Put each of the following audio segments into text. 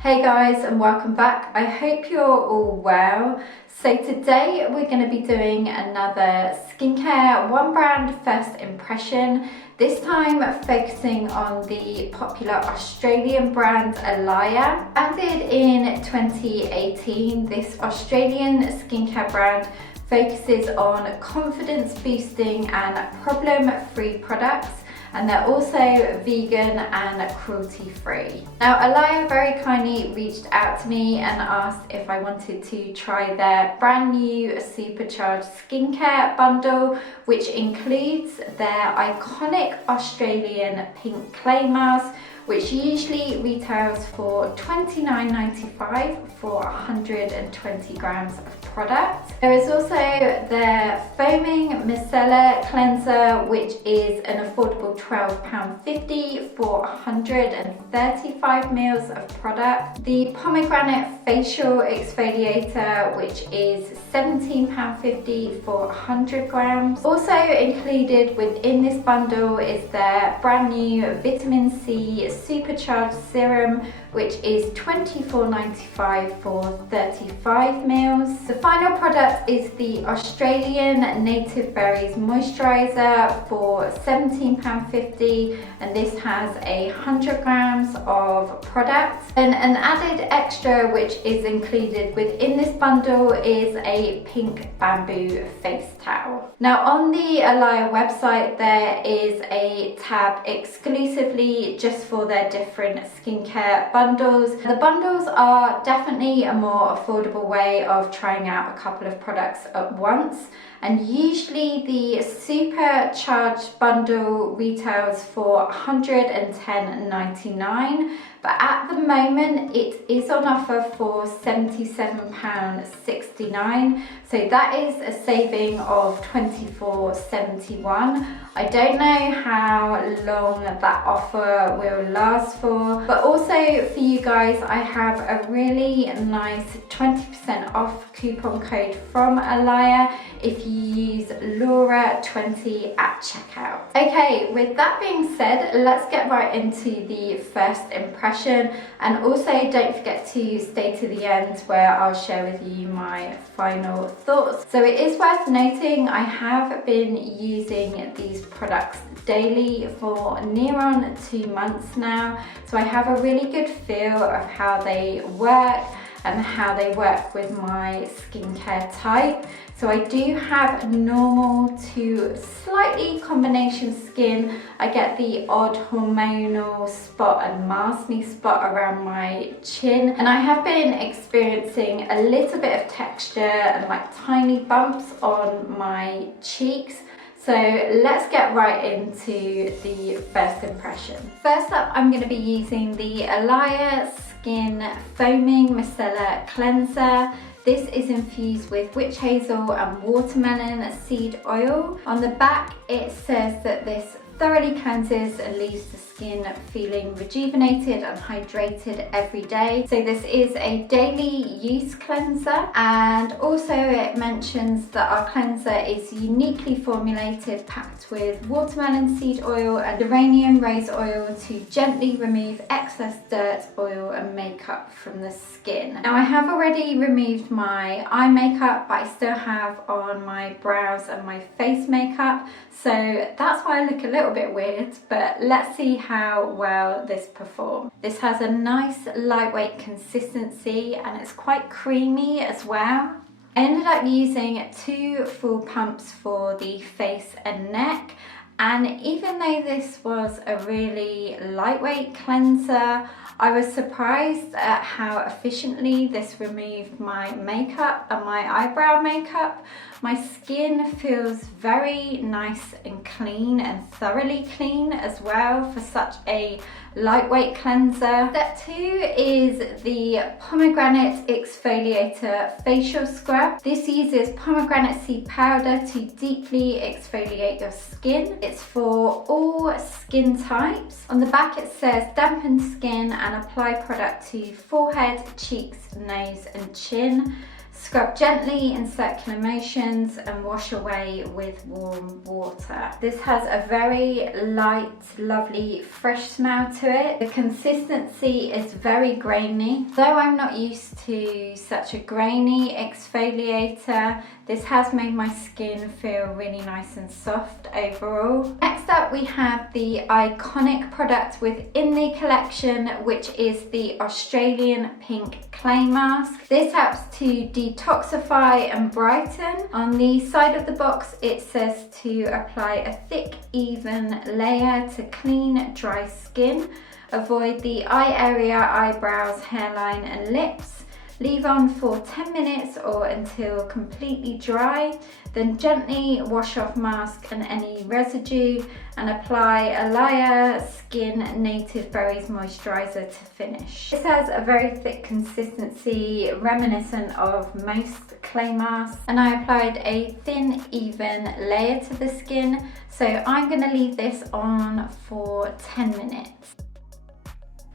Hey guys, and welcome back. I hope you're all well. So today we're going to be doing another skincare one brand first impression, this time focusing on the popular Australian brand ALYA. Founded in 2018, this Australian skincare brand focuses on confidence boosting and problem-free products, and they're also vegan and cruelty free. Now ALYA very kindly reached out to me and asked if I wanted to try their brand new supercharged skincare bundle, which includes their iconic Australian pink clay mask, which usually retails for $29.95 for 120 grams of product. There is also their foaming micellar cleanser, which is an affordable £12.50 for 135 mils of product. The pomegranate facial exfoliator, which is £17.50 for 100 grams. Also included within this bundle is their brand new vitamin C supercharged serum, which is $24.95 for 35 mils. The final product is the Australian Native Berries Moisturiser for £17.50, and this has 100 grams of product. And an added extra which is included within this bundle is a pink bamboo face towel. Now on the ALYA website there is a tab exclusively just for their different skincare bundles. The bundles are definitely a more affordable way of trying out a couple of products at once, and usually the supercharged bundle retails for $110.99, but at the moment it is on offer for £77.69, so that is a saving of $24.71. I don't know how long that offer will last for, but also for you guys I have a really nice 20% off coupon code from ALYA if you use Laura20 at checkout. Okay, with that being said, let's get right into the first impression, and also don't forget to stay to the end where I'll share with you my final thoughts. So it is worth noting I have been using these products daily for near on 2 months now, so I have a really good feel of how they work and how they work with my skincare type. So I do have normal to slightly combination skin. I get the odd hormonal spot and mask me spot around my chin, and I have been experiencing a little bit of texture and like tiny bumps on my cheeks. So let's get right into the first impression. First up, I'm going to be using the ALYA Skin Foaming Micellar Cleanser. This is infused with witch hazel and watermelon seed oil. On the back it says that this thoroughly cleanses and leaves the skin feeling rejuvenated and hydrated every day. So this is a daily use cleanser, and also it mentions that our cleanser is uniquely formulated, packed with watermelon seed oil and geranium rose oil to gently remove excess dirt, oil and makeup from the skin. Now I have already removed my eye makeup, but I still have on my brows and my face makeup, so that's why I look a little bit weird, but let's see how well this performs. This has a nice lightweight consistency and it's quite creamy as well. I ended up using 2 full pumps for the face and neck, and even though this was a really lightweight cleanser, I was surprised at how efficiently this removed my makeup and my eyebrow makeup. My skin feels very nice and clean, and thoroughly clean as well for such a lightweight cleanser. Step 2 is the pomegranate exfoliator facial scrub. This uses pomegranate seed powder to deeply exfoliate your skin. It's for all skin types. On the back it says dampen skin and apply product to forehead, cheeks, nose and chin. Scrub gently in circular motions and wash away with warm water. This has a very light, lovely, fresh smell to it. The consistency is very grainy. Though I'm not used to such a grainy exfoliator, this has made my skin feel really nice and soft overall. Next up, we have the iconic product within the collection, which is the Australian Pink Clay Mask. This helps to detoxify and brighten. On the side of the box, it says to apply a thick, even layer to clean, dry skin. Avoid the eye area, eyebrows, hairline and lips. Leave on for 10 minutes or until completely dry. Then gently wash off mask and any residue and apply ALYA Skin Native Berries Moisturiser to finish. This has a very thick consistency reminiscent of most clay masks, and I applied a thin, even layer to the skin. So I'm going to leave this on for 10 minutes.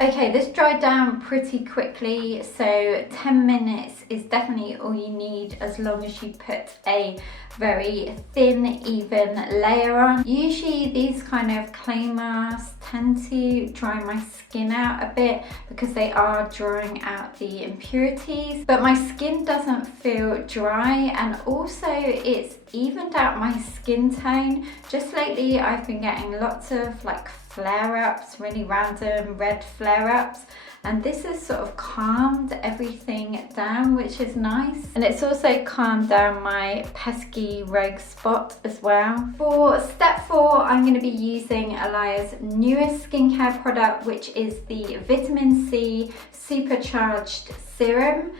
Okay, this dried down pretty quickly, so 10 minutes is definitely all you need as long as you put a very thin, even layer on. Usually these kind of clay masks tend to dry my skin out a bit because they are drawing out the impurities, but my skin doesn't feel dry, and also it's evened out my skin tone. Just lately I've been getting lots of like flare-ups, really random red flare-ups, and this has sort of calmed everything down, which is nice. And it's also calmed down my pesky rogue spot as well. For step 4, I'm going to be using ALYA's newest skincare product, which is the Vitamin C Supercharged Serum.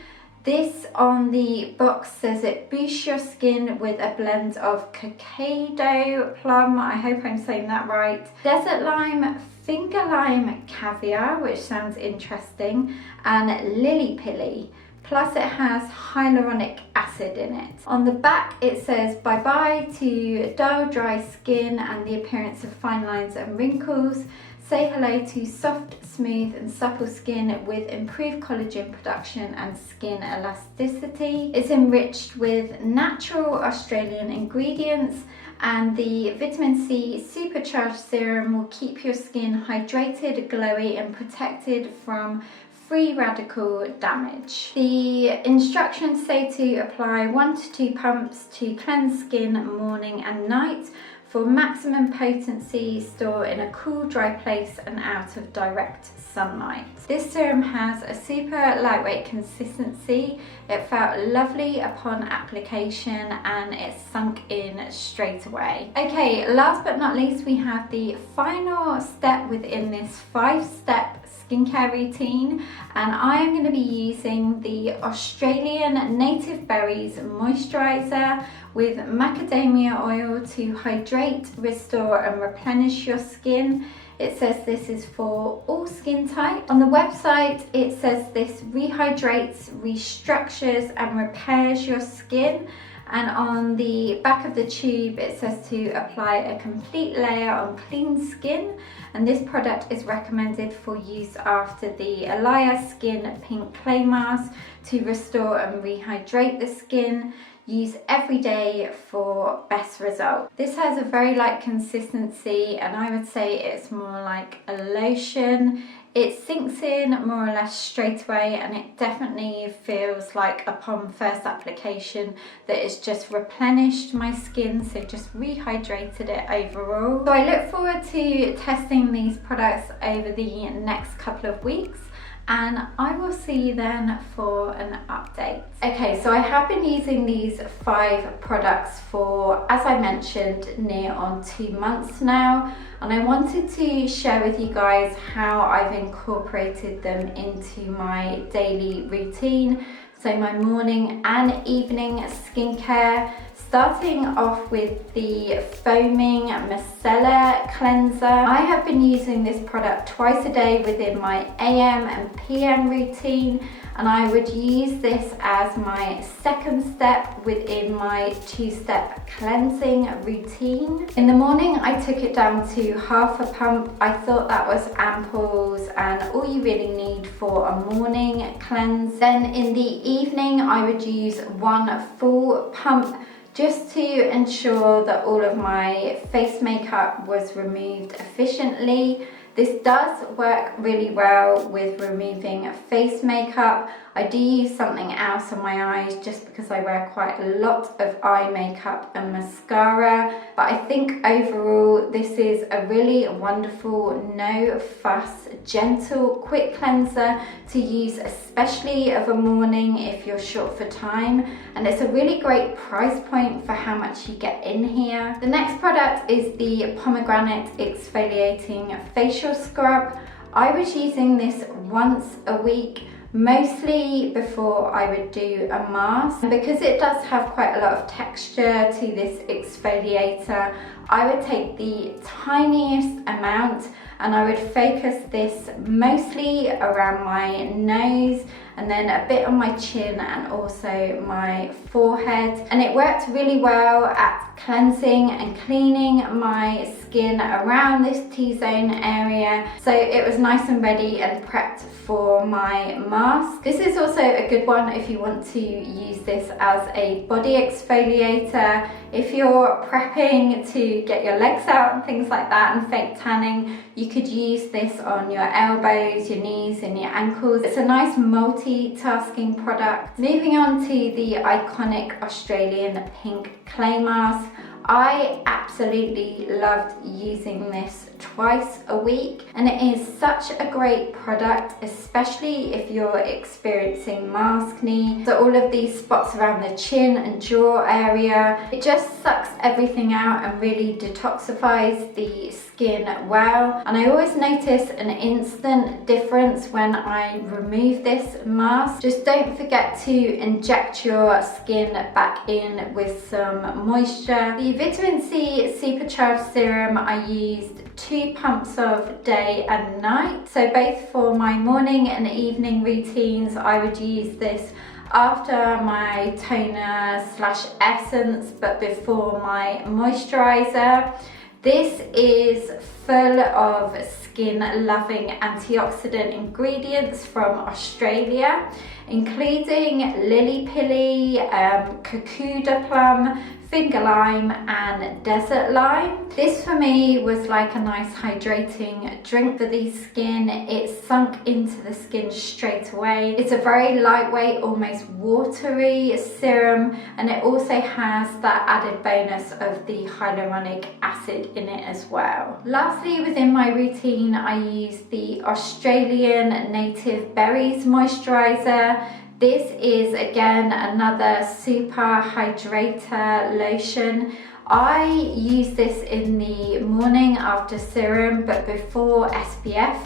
This on the box says it boosts your skin with a blend of cacao plum, I hope I'm saying that right, desert lime, finger lime caviar, which sounds interesting, and lily pilly. Plus it has hyaluronic acid in it. On the back it says bye-bye to dull, dry skin and the appearance of fine lines and wrinkles. Say hello to soft, smooth and supple skin with improved collagen production and skin elasticity. It's enriched with natural Australian ingredients, and the Vitamin C Supercharged Serum will keep your skin hydrated, glowy and protected from free radical damage. The instructions say to apply 1 to 2 pumps to cleanse skin morning and night. For maximum potency, store in a cool, dry place and out of direct sunlight. This serum has a super lightweight consistency. It felt lovely upon application and it sunk in straight away. Okay, last but not least, we have the final step within this 5-step skincare routine, and I am going to be using the Australian Native Berries Moisturiser with macadamia oil to hydrate, restore and replenish your skin. It says this is for all skin types. On the website it says this rehydrates, restructures and repairs your skin, and on the back of the tube it says to apply a complete layer on clean skin, and this product is recommended for use after the ALYA Skin Pink Clay Mask to restore and rehydrate the skin. Use every day for best result. This has a very light consistency and I would say it's more like a lotion. It sinks in more or less straight away, and it definitely feels like upon first application that it's just replenished my skin, so just rehydrated it overall. So I look forward to testing these products over the next couple of weeks, and I will see you then for an update. Okay, so I have been using these 5 products for, as I mentioned, near on 2 months now, and I wanted to share with you guys how I've incorporated them into my daily routine. So my morning and evening skincare, starting off with the foaming micellar cleanser. I have been using this product twice a day within my AM and PM routine, and I would use this as my second step within my 2-step cleansing routine. In the morning I took it down to half a pump. I thought that was ample and all you really need for a morning cleanse. Then in the evening I would use one full pump just to ensure that all of my face makeup was removed efficiently. This does work really well with removing face makeup. I do use something else on my eyes just because I wear quite a lot of eye makeup and mascara, but I think overall this is a really wonderful, no fuss, gentle, quick cleanser to use, especially of a morning if you're short for time, and it's a really great price point for how much you get in here. The next product is the Pomegranate Exfoliating Facial Scrub. I was using this once a week, mostly before I would do a mask. And because it does have quite a lot of texture to this exfoliator, I would take the tiniest amount and I would focus this mostly around my nose and then a bit on my chin and also my forehead. And it worked really well at cleansing and cleaning my skin around this T-zone area. So it was nice and ready and prepped for my mask. This is also a good one if you want to use this as a body exfoliator. If you're prepping to get your legs out and things like that and fake tanning, you could use this on your elbows, your knees and your ankles. It's a nice multitasking product. Moving on to the iconic Australian pink clay mask. I absolutely loved using this twice a week, and it is such a great product, especially if you're experiencing mask acne. So all of these spots around the chin and jaw area, it just sucks everything out and really detoxifies the skin well. And I always notice an instant difference when I remove this mask. Just don't forget to inject your skin back in with some moisture. The vitamin C supercharged serum I used 2 pumps of day and night. So both for my morning and evening routines, I would use this after my toner / essence, but before my moisturizer. This is full of skin-loving antioxidant ingredients from Australia, including lily pilly, cucuda plum, finger lime and desert lime. This for me was like a nice hydrating drink for the skin. It sunk into the skin straight away. It's a very lightweight, almost watery serum, and it also has that added bonus of the hyaluronic acid in it as well. Lastly, within my routine, I use the Australian Native Berries Moisturizer. This is again another super hydrator lotion. I use this in the morning after serum but before SPF,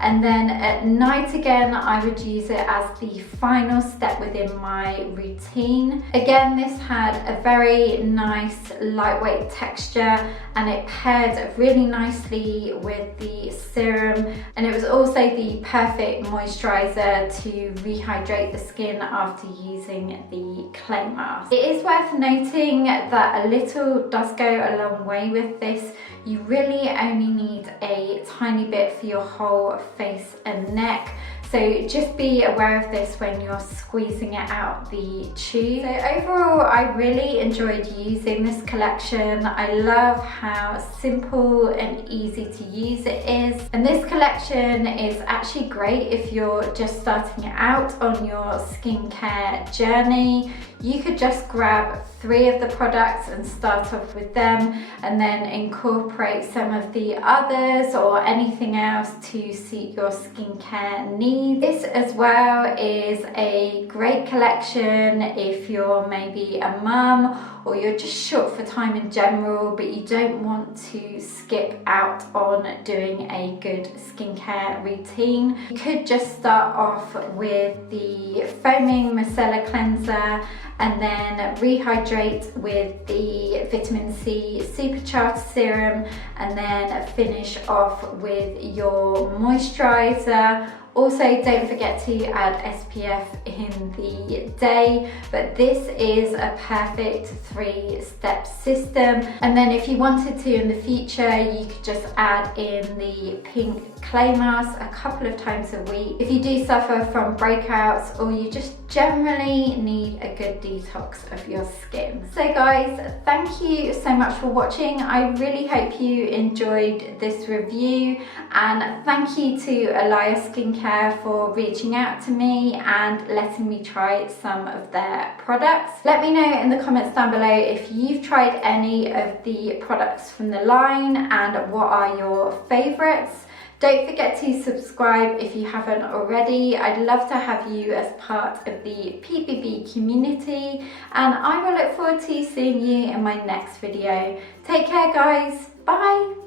and then at night again I would use it as the final step within my routine. Again, this had a very nice lightweight texture and it paired really nicely with the serum, and it was also the perfect moisturizer to rehydrate the skin after using the clay mask. It is worth noting that a little does go a long way with this. You really only need a tiny bit for your whole face and neck. So just be aware of this when you're squeezing it out the tube. So overall, I really enjoyed using this collection. I love how simple and easy to use it is. And this collection is actually great if you're just starting out on your skincare journey. You could just grab 3 of the products and start off with them and then incorporate some of the others or anything else to suit your skincare needs. This as well is a great collection if you're maybe a mum or you're just short for time in general but you don't want to skip out on doing a good skincare routine. You could just start off with the foaming micellar cleanser and then rehydrate with the vitamin C supercharged serum and then finish off with your moisturizer. Also, don't forget to add SPF in the day, but this is a perfect 3-step system. And then if you wanted to in the future, you could just add in the pink clay mask a couple of times a week if you do suffer from breakouts or you just generally need a good detox of your skin. So guys, thank you so much for watching. I really hope you enjoyed this review, and thank you to ALYA Skincare for reaching out to me and letting me try some of their products. Let me know in the comments down below if you've tried any of the products from the line and what are your favorites. Don't forget to subscribe if you haven't already. I'd love to have you as part of the PBB community, and I will look forward to seeing you in my next video. Take care guys, bye!